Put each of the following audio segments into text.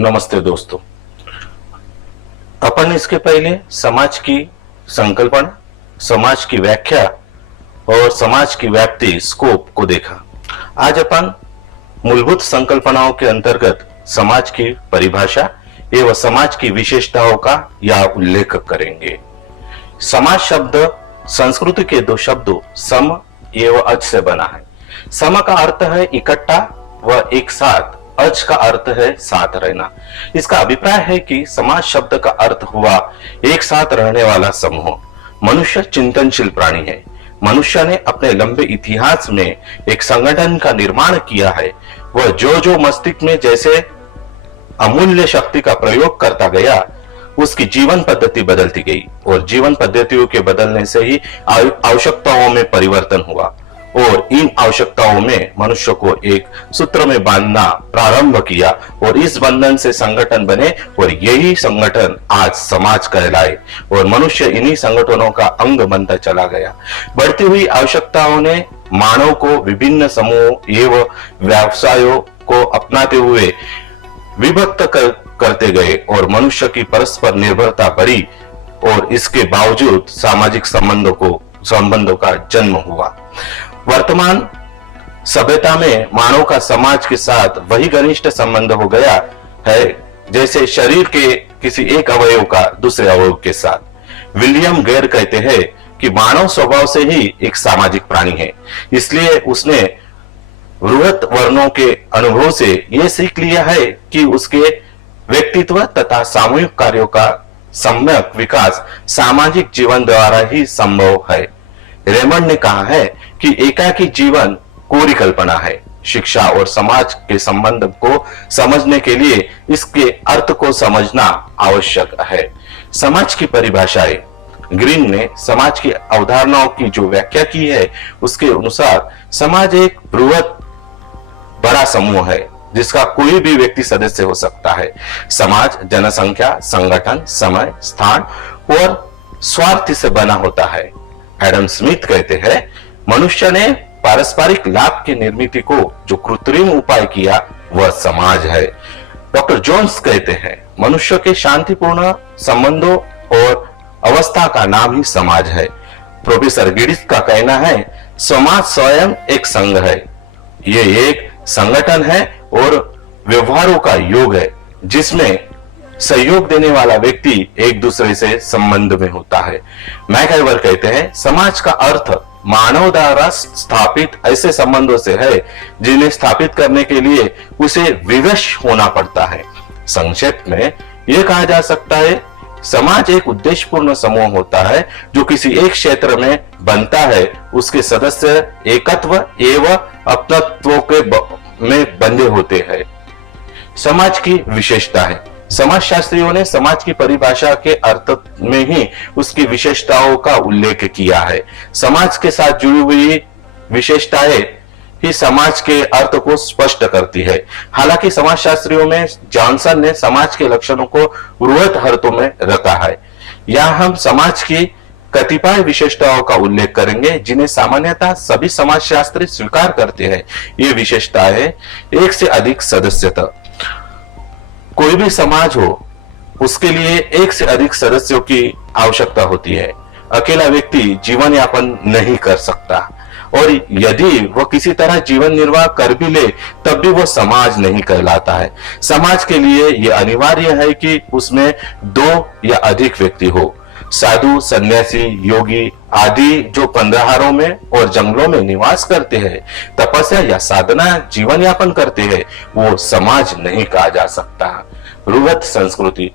नमस्ते दोस्तों। अपन इसके पहले समाज की संकल्पना, समाज की व्याख्या और समाज की व्याप्ति स्कोप को देखा। आज अपन मूलभूत संकल्पनाओं के अंतर्गत समाज की परिभाषा एवं समाज की विशेषताओं का यह उल्लेख करेंगे। समाज शब्द संस्कृति के दो शब्दों सम एवं अज से बना है। सम का अर्थ है इकट्ठा व एक साथ, अज का अर्थ है साथ रहना। इसका अभिप्राय है कि समाज शब्द का अर्थ हुआ एक साथ रहने वाला समूह। मनुष्य चिंतनशील प्राणी है। मनुष्य ने अपने लंबे इतिहास में एक संगठन का निर्माण किया है। वह जो मस्तिष्क में जैसे अमूल्य शक्ति का प्रयोग करता गया, उसकी जीवन पद्धति बदलती गई और जीवन पद्धतियों के बदलने से ही आवश्यकताओं में परिवर्तन हुआ और इन आवश्यकताओं में मनुष्य को एक सूत्र में बांधना प्रारंभ किया और इस बंधन से संगठन बने और यही संगठन आज समाज कहलाए और मनुष्य इन्हीं संगठनों का अंग बनता चला गया। बढ़ती हुई आवश्यकताओं ने मानव को विभिन्न समूह एवं व्यवसायों को अपनाते हुए विभक्त करते गए और मनुष्य की परस्पर निर्भरता बढ़ी और इसके बावजूद सामाजिक संबंधों का जन्म हुआ। वर्तमान सभ्यता में मानव का समाज के साथ वही घनिष्ठ संबंध हो गया है जैसे शरीर के किसी एक अवयव का दूसरे अवयव के साथ। विलियम गेर कहते हैं कि मानव स्वभाव से ही एक सामाजिक प्राणी है, इसलिए उसने वृहत वर्णों के अनुभव से यह सीख लिया है कि उसके व्यक्तित्व तथा सामूहिक कार्यों का सम्यक विकास सामाजिक जीवन द्वारा ही संभव है। रेमंड ने कहा है कि एकाकी जीवन कोरी कल्पना है। शिक्षा और समाज के संबंध को समझने के लिए इसके अर्थ को समझना आवश्यक है। समाज की परिभाषाएं। ग्रीन ने समाज की अवधारणाओं की जो व्याख्या की है उसके अनुसार समाज एक बृहत बड़ा समूह है जिसका कोई भी व्यक्ति सदस्य हो सकता है। समाज जनसंख्या, संगठन, समय, स्थान और स्वार्थ से बना होता है। एडम स्मिथ कहते हैं मनुष्य ने पारस्परिक लाभ की निर्मित को जो कृत्रिम उपाय किया वह समाज है। डॉक्टर जोन्स कहते हैं मनुष्य के शांतिपूर्ण संबंधों और अवस्था का नाम ही समाज है। प्रोफेसर गिडिस का कहना है समाज स्वयं एक संघ है। यह एक संगठन है और व्यवहारों का योग है जिसमें सहयोग देने वाला व्यक्ति एक दूसरे से संबंध में होता है। मैकआइवर कहते हैं समाज का अर्थ मानव द्वारा स्थापित ऐसे संबंधों से है जिन्हें स्थापित करने के लिए उसे विवश होना पड़ता है। संक्षेप में यह कहा जा सकता है समाज एक उद्देश्यपूर्ण समूह होता है जो किसी एक क्षेत्र में बनता है। उसके सदस्य एकत्व एवं अपनत्व के में बंधे होते हैं। समाज की विशेषता है। समाजशास्त्रियों ने समाज की परिभाषा के अर्थ में ही उसकी विशेषताओं का उल्लेख किया है। समाज के साथ जुड़ी हुई विशेषताएं ही समाज के अर्थ को स्पष्ट करती है। हालांकि समाजशास्त्रियों में जॉनसन ने समाज के लक्षणों को बृहत अर्थों में रखा है। यहाँ हम समाज की कतिपय विशेषताओं का उल्लेख करेंगे जिन्हें सामान्यतः सभी समाजशास्त्री स्वीकार करते हैं। ये विशेषताएं एक से अधिक सदस्यता। कोई भी समाज हो उसके लिए एक से अधिक सदस्यों की आवश्यकता होती है। अकेला व्यक्ति जीवन यापन नहीं कर सकता और यदि वह किसी तरह जीवन निर्वाह कर भी ले तब भी वह समाज नहीं कहलाता है। समाज के लिए यह अनिवार्य है कि उसमें दो या अधिक व्यक्ति हो। साधु, सन्यासी, योगी आदि जो पंद्रहारों में और जंगलों में निवास करते हैं, तपस्या या साधना जीवन यापन करते हैं, वो समाज नहीं कहा जा सकता। बृहत संस्कृति।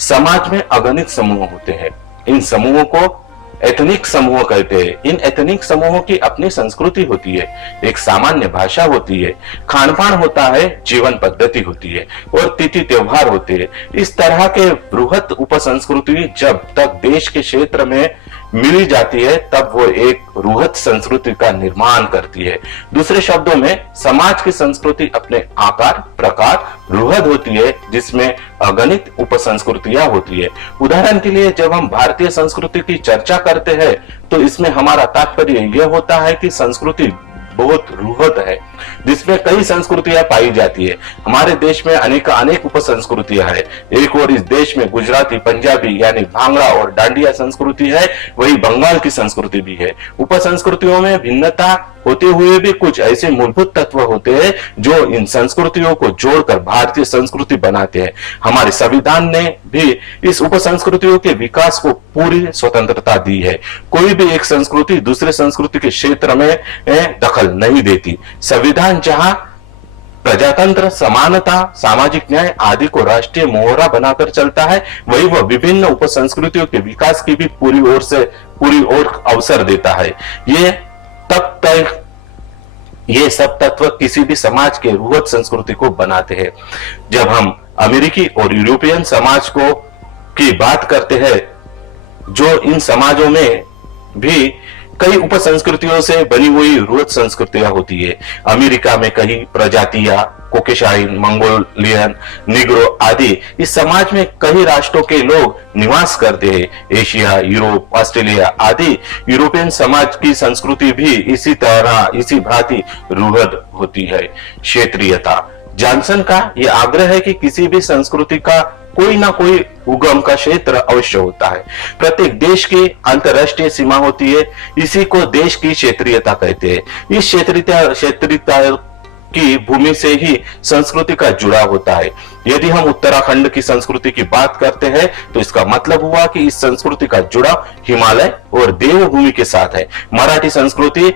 समाज में अगणित समूह होते हैं। इन समूहों को एथनिक समूह कहते हैं। इन एथनिक समूहों की अपनी संस्कृति होती है, एक सामान्य भाषा होती है, खान पान होता है, जीवन पद्धति होती है और तिथि त्योहार होते हैं। इस तरह के बृहत उपसंस्कृति जब तक देश के क्षेत्र में मिली जाती है तब वो एक बृहत संस्कृति का निर्माण करती है। दूसरे शब्दों में समाज की संस्कृति अपने आकार प्रकार बृहद होती है जिसमें अगणित उपसंस्कृतियां होती है। उदाहरण के लिए जब हम भारतीय संस्कृति की चर्चा करते हैं तो इसमें हमारा तात्पर्य यह होता है कि संस्कृति बहुत रुहद है, जिसमें कई संस्कृतियां पाई जाती है। हमारे देश में अनेक उप संस्कृतियां है। एक और इस देश में गुजराती, पंजाबी यानी भांगड़ा और डांडिया संस्कृति है, वही बंगाल की संस्कृति भी है। उप संस्कृतियों में भिन्नता होते हुए भी कुछ ऐसे मूलभूत तत्व होते हैं जो इन संस्कृतियों को जोड़कर भारतीय संस्कृति बनाते हैं। हमारे संविधान ने भी इस उप संस्कृतियों के विकास को पूरी स्वतंत्रता दी है। कोई भी एक संस्कृति दूसरे संस्कृति के क्षेत्र में दखल नहीं देती। संविधान जहां प्रजातंत्र, समानता, सामाजिक न्याय आदि को राष्ट्रीय मोहरा बनाकर चलता है, वही वह विभिन्न उप संस्कृतियों के विकास की भी पूरी ओर अवसर देता है। ये सब तत्व किसी भी समाज के रूहत संस्कृति को बनाते हैं। जब हम अमेरिकी और यूरोपियन समाज की बात करते हैं, जो इन समाजों में भी कई उप संस्कृतियों से बनी हुई रूहत संस्कृतियां होती है। अमेरिका में कई प्रजातियां, कोकेशाइन, मंगोलियन, निग्रो आदि इस समाज में कई राष्ट्रों के लोग निवास करते हैं। एशिया, यूरोप, ऑस्ट्रेलिया आदि यूरोपियन समाज की संस्कृति भी इसी भांति रूहद होती है। क्षेत्रीयता। जॉनसन का यह आग्रह है कि किसी भी संस्कृति का कोई ना कोई उगम का क्षेत्र अवश्य होता है। प्रत्येक देश की अंतरराष्ट्रीय सीमा होती है, इसी को देश की क्षेत्रीयता कहते हैं। इस क्षेत्रीयता की भूमि से ही संस्कृति का जुड़ाव होता है। यदि हम उत्तराखंड की संस्कृति की बात करते हैं तो इसका मतलब हुआ कि इस संस्कृति का जुड़ाव हिमालय और देवभूमि के साथ है। मराठी संस्कृति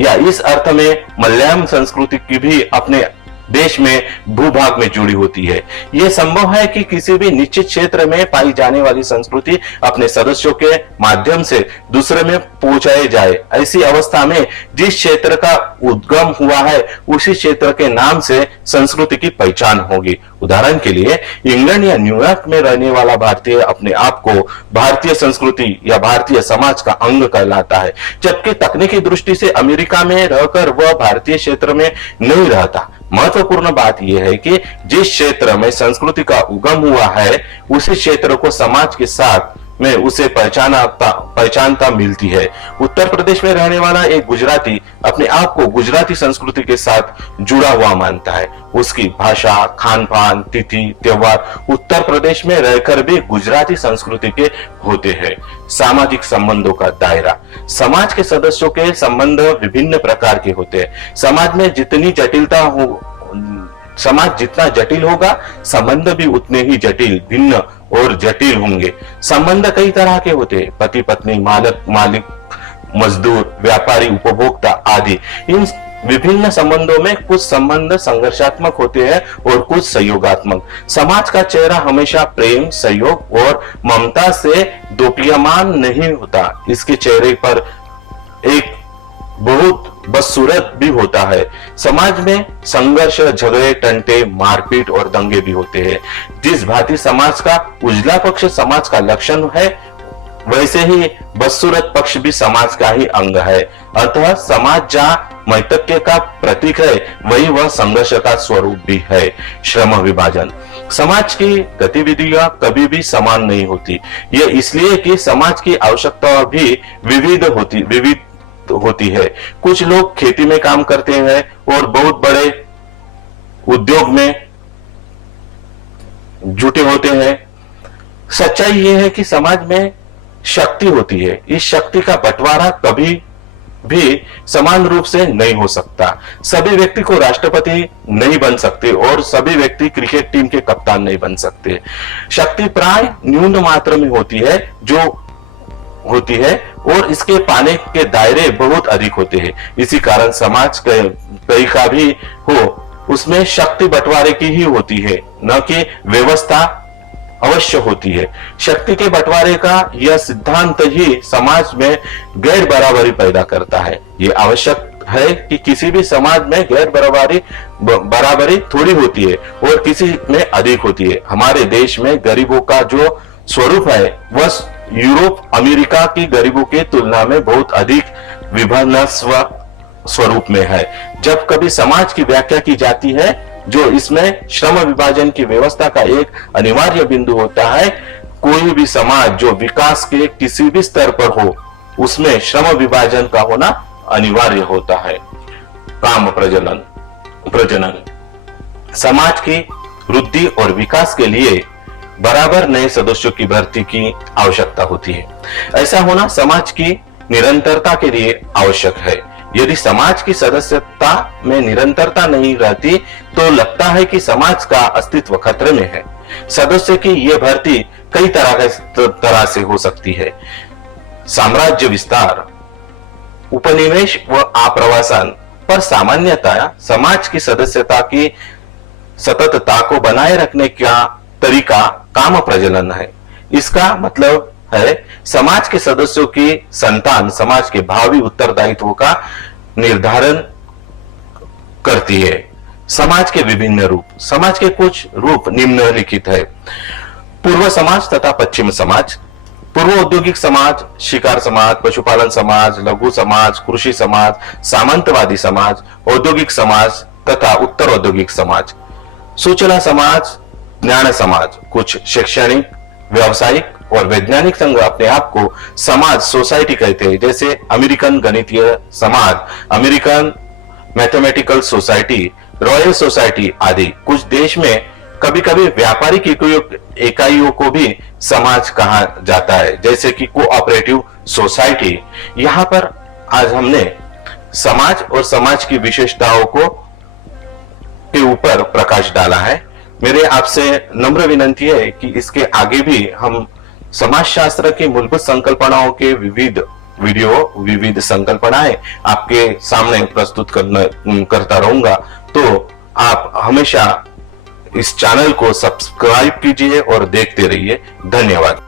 या इस अर्थ में मलयालम संस्कृति की भी अपने देश में भूभाग में जुड़ी होती है। यह संभव है कि किसी भी निश्चित क्षेत्र में पाई जाने वाली संस्कृति अपने सदस्यों के माध्यम से दूसरे में पहुंचाई जाए। ऐसी अवस्था में जिस क्षेत्र का उद्गम हुआ है उसी क्षेत्र के नाम से संस्कृति की पहचान होगी। उदाहरण के लिए इंग्लैंड या न्यूयॉर्क में रहने वाला भारतीय अपने आप को भारतीय संस्कृति या भारतीय समाज का अंग कहलाता है, जबकि तकनीकी दृष्टि से अमेरिका में रहकर वह भारतीय क्षेत्र में नहीं रहता। महत्वपूर्ण बात यह है कि जिस क्षेत्र में संस्कृति का उगम हुआ है उसी क्षेत्र को समाज के साथ में उसे पहचानता मिलती है। उत्तर प्रदेश में रहने वाला एक गुजराती अपने आप को गुजराती संस्कृति के साथ जुड़ा हुआ मानता है। उसकी भाषा, खान पान, तिथि, त्योहार उत्तर प्रदेश में रहकर भी गुजराती संस्कृति के होते हैं। सामाजिक संबंधों का दायरा। समाज के सदस्यों के संबंध विभिन्न प्रकार के होते हैं। समाज जितना जटिल होगा, संबंध भी उतने ही जटिल, भिन्न और जटिल होंगे। संबंध कई तरह के होते हैं, पति पत्नी, मालिक मजदूर, व्यापारी, उपभोक्ता आदि। इन विभिन्न संबंधों में कुछ संबंध संघर्षात्मक होते हैं और कुछ सहयोगात्मक। समाज का चेहरा हमेशा प्रेम, सहयोग और ममता से दोपयमान नहीं होता। इसके चेहरे पर एक बहुत बदसूरत भी होता है। समाज में संघर्ष, झगड़े, टंटे, मारपीट और दंगे भी होते हैं। जिस भांति समाज का उजला पक्ष समाज का लक्षण है, वैसे ही बदसूरत पक्ष भी समाज का ही अंग है। अतः समाज जहां मैत्रत्य का प्रतीक है, वही वह संघर्ष का स्वरूप भी है। श्रम विभाजन। समाज की गतिविधियां कभी भी समान नहीं होती। यह इसलिए कि समाज की आवश्यकता भी विविध होती है। कुछ लोग खेती में काम करते हैं और बहुत बड़े उद्योग में जुटे होते हैं। सच्चाई यह है कि समाज में शक्ति होती है। इस शक्ति का बंटवारा कभी भी समान रूप से नहीं हो सकता। सभी व्यक्ति को राष्ट्रपति नहीं बन सकते और सभी व्यक्ति क्रिकेट टीम के कप्तान नहीं बन सकते। शक्ति प्राय न्यून मात्रा में होती है और इसके पाने के दायरे बहुत अधिक होते हैं। इसी कारण समाज कई का भी हो, उसमें शक्ति बंटवारे की ही होती है, न कि व्यवस्था अवश्य होती है। शक्ति के बंटवारे का यह सिद्धांत ही समाज में गैर बराबरी पैदा करता है। यह आवश्यक है कि किसी भी समाज में गैर बराबरी थोड़ी होती है और किसी में अधिक होती है। हमारे देश में गरीबों का जो स्वरूप है वह यूरोप, अमेरिका की गरीबों की तुलना में बहुत अधिक विभिन्न स्वरूप में है। जब कभी समाज की व्याख्या की जाती है, जो इसमें श्रम विभाजन की व्यवस्था का एक अनिवार्य बिंदु होता है। कोई भी समाज जो विकास के किसी भी स्तर पर हो, उसमें श्रम विभाजन का होना अनिवार्य होता है। काम प्रजनन। समाज की वृद्धि और विकास के लिए बराबर नए सदस्यों की भर्ती की आवश्यकता होती है। ऐसा होना समाज की निरंतरता के लिए आवश्यक है। यदि समाज की सदस्यता में निरंतरता नहीं रहती तो लगता है कि समाज का अस्तित्व खतरे में है। सदस्य की यह भर्ती कई तरह से हो सकती है। साम्राज्य विस्तार, उपनिवेश व आप्रवासन, पर सामान्यतः समाज की सदस्यता की सततता को बनाए रखने का तरीका काम प्रजनन है। इसका मतलब है समाज के सदस्यों की संतान समाज के भावी उत्तरदायित्व का निर्धारण करती है। समाज के विभिन्न रूप। समाज के कुछ रूप निम्नलिखित है। पूर्व समाज तथा पश्चिम समाज। पूर्व औद्योगिक समाज, शिकार समाज, पशुपालन समाज, लघु समाज, कृषि समाज, सामंतवादी समाज, औद्योगिक समाज तथा उत्तर औद्योगिक समाज। सूचना समाज, ज्ञान समाज। कुछ शैक्षणिक, व्यावसायिक और वैज्ञानिक संघ अपने आप को समाज, सोसाइटी कहते हैं, जैसे अमेरिकन गणितीय समाज, American mathematical society, royal society आदि। कुछ देश में कभी कभी व्यापारिक इकाइयों को भी समाज कहा जाता है, जैसे कि कोऑपरेटिव सोसाइटी। यहां पर आज हमने समाज और समाज की विशेषताओं को के ऊपर प्रकाश डाला है। मेरे आपसे नम्र विनंती है कि इसके आगे भी हम समाजशास्त्र की मूलभूत संकल्पनाओं के विविध संकल्पनाएं आपके सामने प्रस्तुत करता रहूंगा। तो आप हमेशा इस चैनल को सब्सक्राइब कीजिए और देखते रहिए। धन्यवाद।